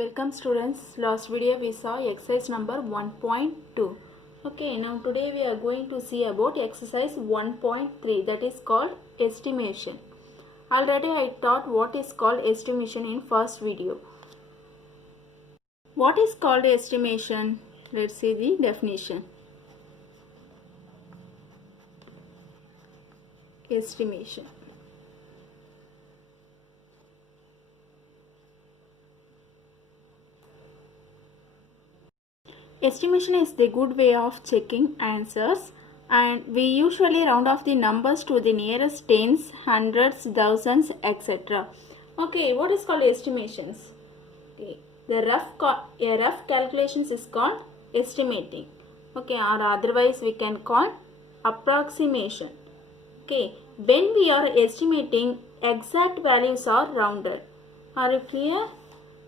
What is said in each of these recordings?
Welcome students. Last video we saw exercise number 1.2. Okay, now today we are going to see about exercise 1.3, that is called estimation. Already I taught what is called estimation in first video. What is called estimation? Let's see the definition. Estimation. Estimation is the good way of checking answers, and we usually round off the numbers to the nearest tens, hundreds, thousands, etc. Okay, what is called estimations? Okay, a rough calculations is called estimating. Okay, or otherwise we can call approximation. Okay, when we are estimating, exact values are rounded. Are you clear?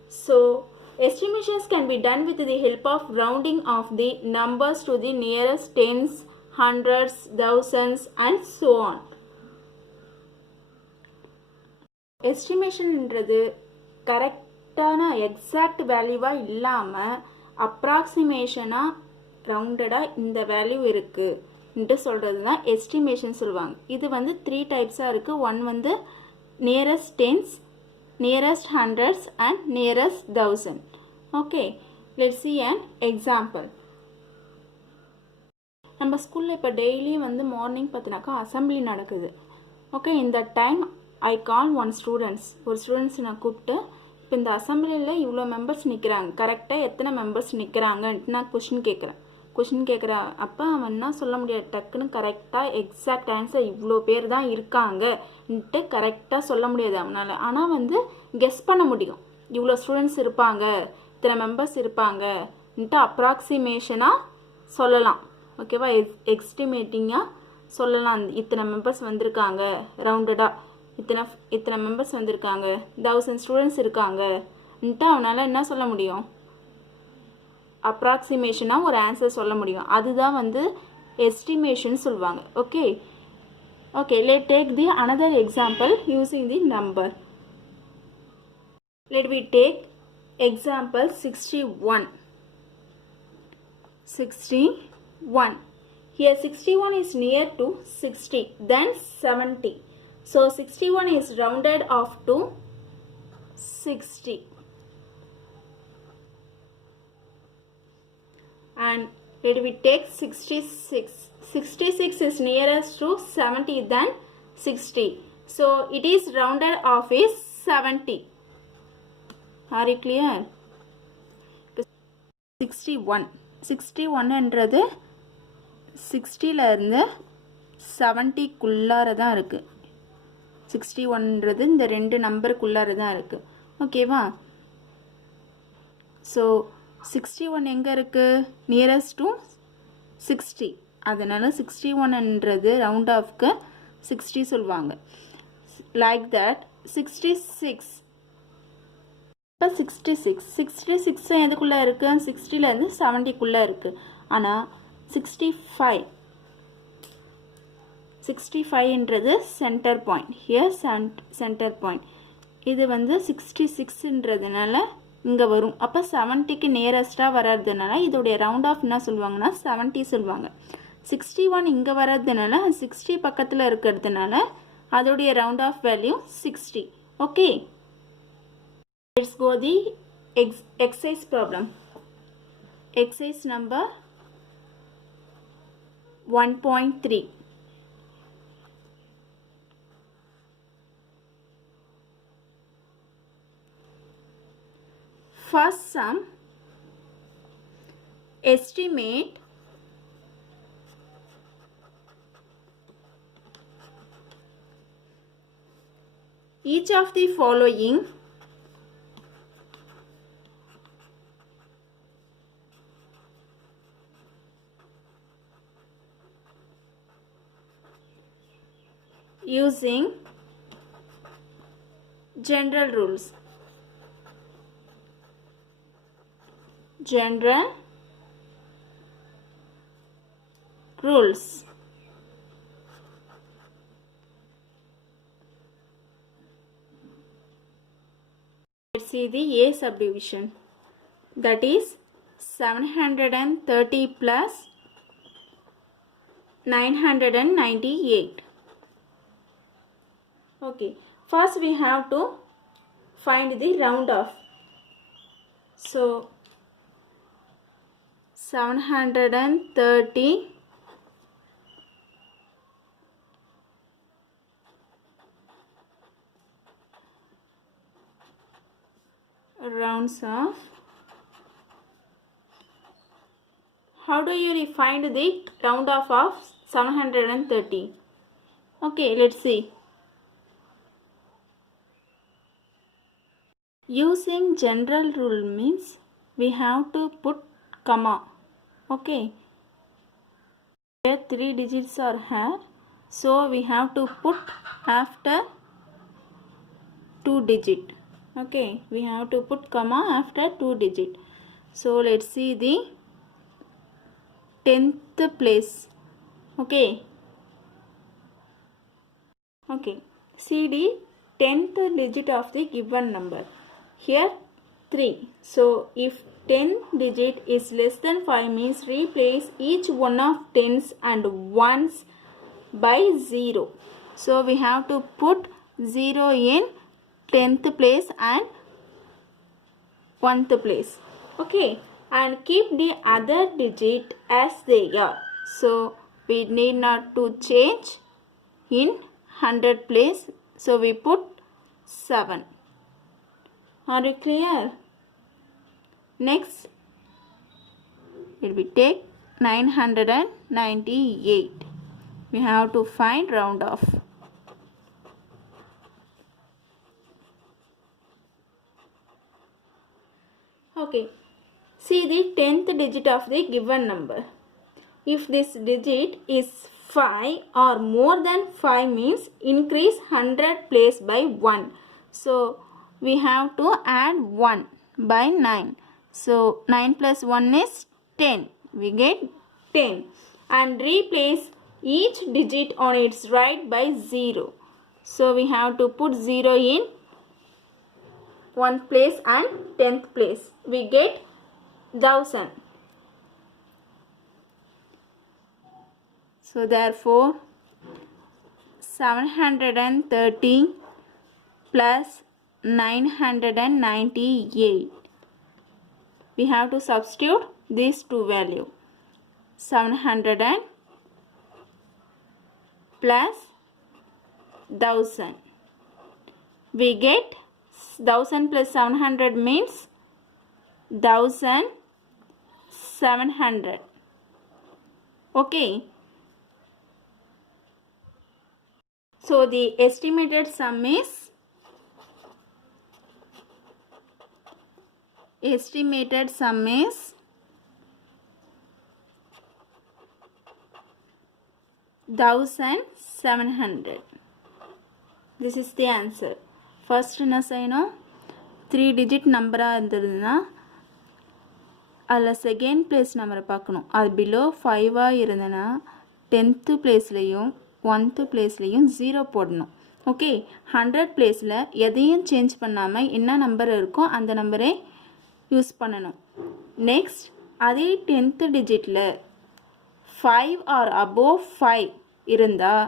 So, estimations can be done with the help of rounding of the numbers to the nearest tens, hundreds, thousands and so on. Estimationன்றது கரெக்டான எக்ஸாக்ட் வேல்யூவாக இல்லாமல் அப்ராக்சிமேஷனாக ரவுண்டடாக இந்த வேல்யூ இருக்குன்ட்டு சொல்கிறது தான் எஸ்டிமேஷன் சொல்லுவாங்க. இது வந்து 3 டைப்ஸாக இருக்குது. ஒன் வந்து nearest tense, nearest hundreds and nearest thousand. Okay, let's see an example. நம்ம ஸ்கூலில் இப்போ டெய்லி வந்து மார்னிங் பார்த்தினாக்கா அசம்பிளி நடக்குது. ஓகே, இந்த time I call one students, ஒரு ஸ்டூடெண்ட்ஸ் நான் கூப்பிட்டு இப்போ இந்த அசம்பிளியில் இவ்வளோ மெம்பர்ஸ் நிற்கிறாங்க, கரெக்டாக எத்தனை மெம்பர்ஸ் நிற்கிறாங்கன்ட்டு நான் கொஷின் கேட்குற அப்போ அவன் என்ன சொல்ல முடியாது, டக்குன்னு கரெக்டாக எக்ஸாக்ட் ஆன்சர் இவ்வளோ பேர் தான் இருக்காங்கன்ட்டு கரெக்டாக சொல்ல முடியாது அவனால். ஆனால் வந்து கெஸ் பண்ண முடியும், இவ்வளோ ஸ்டூடெண்ட்ஸ் இருப்பாங்க, இத்தனை மெம்பர்ஸ் இருப்பாங்கன்ட்டு அப்ராக்சிமேஷனாக சொல்லலாம். ஓகேவா, எஸ்டிமேட்டிங்காக சொல்லலாம். இத்தனை மெம்பர்ஸ் வந்திருக்காங்க, ரவுண்டடாக இத்தனை மெம்பர்ஸ் வந்திருக்காங்க, 1000 ஸ்டூடெண்ட்ஸ் இருக்காங்கன்ட்டு அவனால் என்ன சொல்ல முடியும், அப்ராக்சிமேஷனாக ஒரு ஆன்சர் சொல்ல முடியும். அதுதான் வந்து எஸ்டிமேஷன் சொல்லுவாங்க. Okay, let take the another example using the number. Let we take example 61. Here 61 is near to 60, then 70. So 61 is rounded off to 60. And let we take 66. 66 is nearest to 70 than 60. So it is rounded off is 70. Are you clear? 61 என்றது 60ல இருந்து 70க்குள்ளார தான் இருக்குது. 61ன்றது இந்த ரெண்டு நம்பருக்குள்ளார தான் இருக்குது. ஓகேவா? ஸோ 61 எங்கே இருக்குது? Nearest to 60. அதனால் 61ன்றது ரவுண்ட் ஆஃப்க்கு 60 சொல்லுவாங்க. Like that 66. இப்போ 66 எதுக்குள்ளே இருக்குது? 60லேருந்து 70க்குள்ளே இருக்குது. ஆனால் 65ன்றது centre point. Here centre point. இது வந்து 66ன்றதுனால இங்கே வரும். அப்போ 70க்கு நியரஸ்டாக வர்றதுனால இதோடைய ரவுண்ட் ஆஃப் என்ன சொல்லுவாங்கன்னா 70 சொல்லுவாங்க. 61 இங்கே வர்றதுனால 60 பக்கத்தில் இருக்கிறதுனால அதோடைய round off value 60. Okay, let's go the exercise problem. Exercise number 1.3. First sum, estimate each of the following using general rules. General rules. Let's see the A subdivision. that is 730 plus 998. Okay, first we have to find the round off. So 730 rounds off. How do you find the round off of 730? Okay, let's see. Using general rule means we have to put comma. Okay, here 3 digits are here, so we have to put after 2 digit. Okay, we have to put comma after 2 digit. So let's see the 10th place. Okay, see the 10th digit of the given number. Here 3. So if 10 digit is less than 5 means replace each one of tens and ones by 0. So we have to put 0 in 10th place and 1st place. Okay, and keep the other digit as they are. So we need not to change in 100 place. So we put 7. Are you clear? Next, we take 998. We have to find round off. Okay, see the 10th digit of the given number. If this digit is 5 or more than 5 means increase 100 place by 1. So we have to add 1 by 9. So 9 plus 1 is 10. We get 10. And replace each digit on its right by 0. So we have to put 0 in 1st place and 10th place. We get 1000. So therefore 730 plus 998. We have to substitute these two values. 700 plus 1000. We get 1000 plus 700 means 1700. Okay. So the estimated sum is 1700. This is the answer. First என்ன செய்யணும் 3 digit நம்பராக இருந்ததுன்னா அதில் second place நம்பரை பார்க்கணும். அது பிலோ 5ஆக இருந்ததுன்னா 10th பிளேஸ்லேயும் 1th பிளேஸ்லேயும் 0 போடணும். ஓகே, 100 பிளேஸில் எதையும் சேஞ்ச் பண்ணாமல் என்ன நம்பர் இருக்கோ அந்த நம்பரே யூஸ் பண்ணணும். நெக்ஸ்ட் அதே 10th டிஜிட்டில் 5 ஆர் அபோவ் 5 இருந்தால்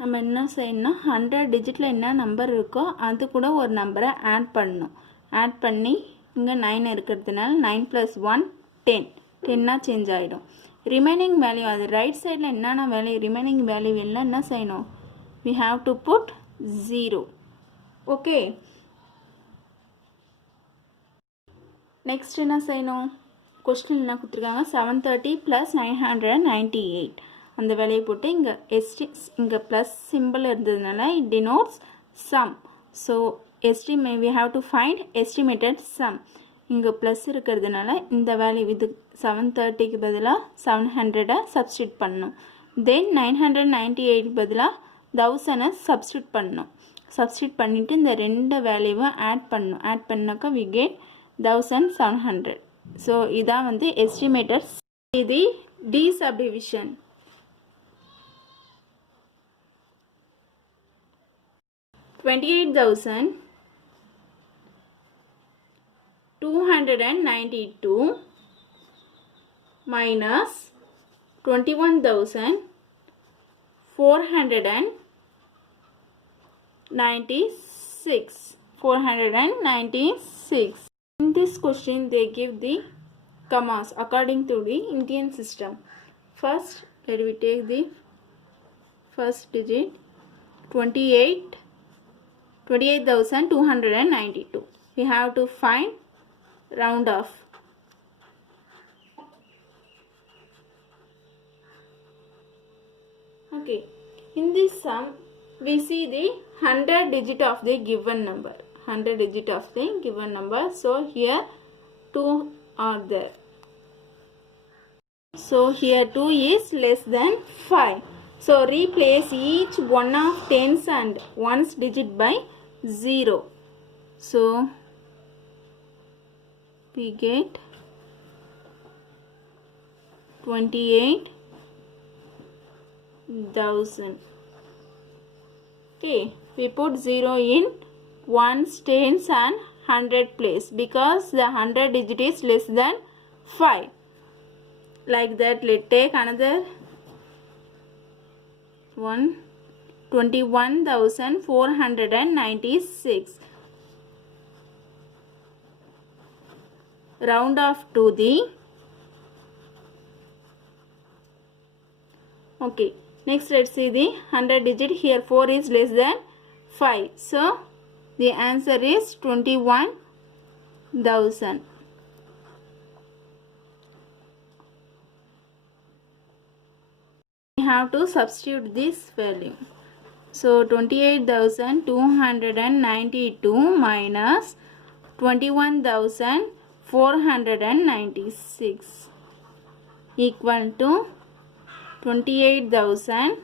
நம்ம என்ன செய்யணும்னா 100 டிஜிட்டில் என்ன நம்பர் இருக்கோ அது கூட ஒரு நம்பரை ஆட் பண்ணணும். ஆட் பண்ணி இங்கே 9 இருக்கிறதுனால 9 + 1 10. 10ஆக சேஞ்ச் ஆகிடும். ரிமைனிங் வேல்யூ அது ரைட் சைடில் என்னென்ன வேல்யூ ரிமைனிங் வேல்யூ எல்லாம் என்ன செய்யணும்? we have to put 0. Okay, next என்ன செய்யணும்? கொஸ்டின் என்ன கொடுத்துருக்காங்க? 730 + 998 அந்த வேலையை போட்டு இங்கே ப்ளஸ் சிம்பிள் இருந்ததுனால it denotes sum. So we have to find estimated sum. இங்கே ப்ளஸ் இருக்கிறதுனால இந்த வேல்யூ இது 730க்கு பதிலாக 700 சப்ஸ்டியூட் பண்ணணும். தென் 998 பதிலாக 1000 சப்ஸ்டியூட் பண்ணணும். சப்ஸ்டியூட் பண்ணிவிட்டு இந்த ரெண்டு வேல்யூவை ஆட் பண்ணணும். ஆட் பண்ணாக்கா we get 1700. ஸோ இதான் வந்து எஸ்டிமேட்டட். இது டி சப்டிவிஷன். 28,000 492 minus 21,496. 496. In this question they give the commas according to the Indian system. First, let me take the first digit 28,292. We have to find round off. Okay, in this sum we see the 100 digit of the given number. 100 digit of the given number. So here 2 are there. So here 2 is less than 5. So replace each one of tens and ones digit by 0. So we get 28,000. Okay, we put 0 in ones, tens and 100 place because the 100 digit is less than 5. Like that, let's take another one. 21,496. Round off to the okay. Next, let's see the 100 digit. Here 4 is less than 5. So the answer is 21,000. We have to substitute this value. So 28,292 minus 21,496 equal to 28,000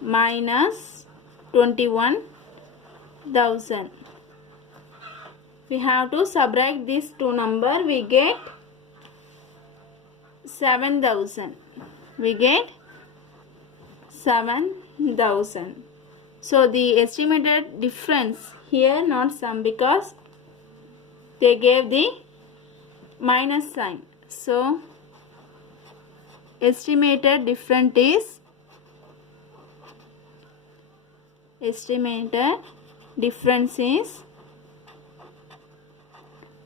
minus 21,000. We have to subtract these two numbers. We get 7,000. We get 7,000. So the estimated difference here not sum because they gave the minus sign. So estimated difference is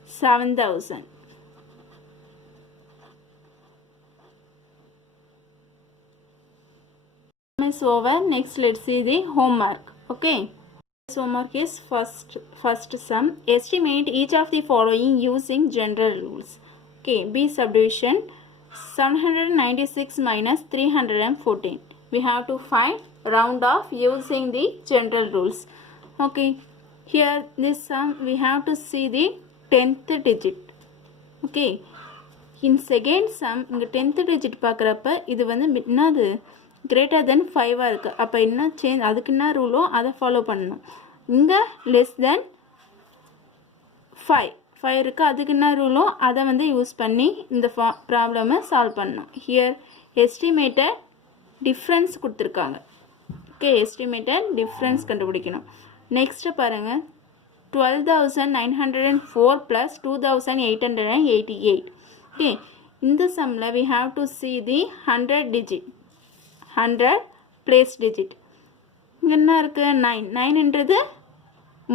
7,000. Is over. Next, let's see the homework. Okay, this homework is first sum. Estimate each of the following using general rules. Okay, B subdivision. 796 minus 314. We have to find round off using the general rules. Okay, here this sum we have to see the 10th digit. Okay, in second sum இங்க 10th digit பார்க்கறப்ப இது வந்து என்னது greater than 5 இருக்கு. அப்ப என்ன சேஞ்ச் அதுக்கு என்ன ரூலோ அதை ஃபாலோ பண்ணணும். இங்க less than 5 இருக்கு. அதுக்கு என்ன ரூலோ அதை வந்து யூஸ் பண்ணி இந்த ப்ராப்ளமை சால்வ் பண்ணணும். ஹியர் எஸ்டிமேட்டட் டிஃப்ரென்ஸ் கொடுத்துருக்காங்க. ஓகே, எஸ்டிமேட்டட் டிஃப்ரென்ஸ் கண்டுபிடிக்கணும். நெக்ஸ்ட் பாருங்க 12,904 plus 2,888. ஓகே, இந்த சம்மில் we have to see the 100 digit. 100 place digit. இங்கே என்ன இருக்குது 9ன்றது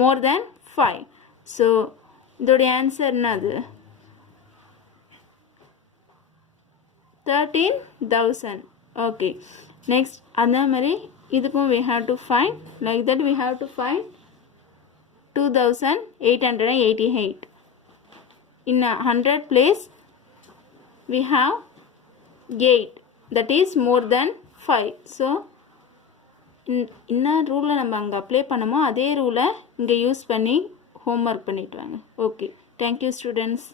more than 5. ஸோ இதோடைய ஆன்சர் என்னது 13,000. ஓகே, நெக்ஸ்ட் அதே மாதிரி இதுக்கும் we have to find like that. We have to find 2,888. In 100 place we have 8, that is more than 5. ஸோ என்ன ரூலை நம்ம அங்கே அப்ளை பண்ணமோ அதே ரூலை இங்கே யூஸ் பண்ணி ஹோம்ஒர்க் பண்ணிட்டு வாங்க. Okay, thank you students.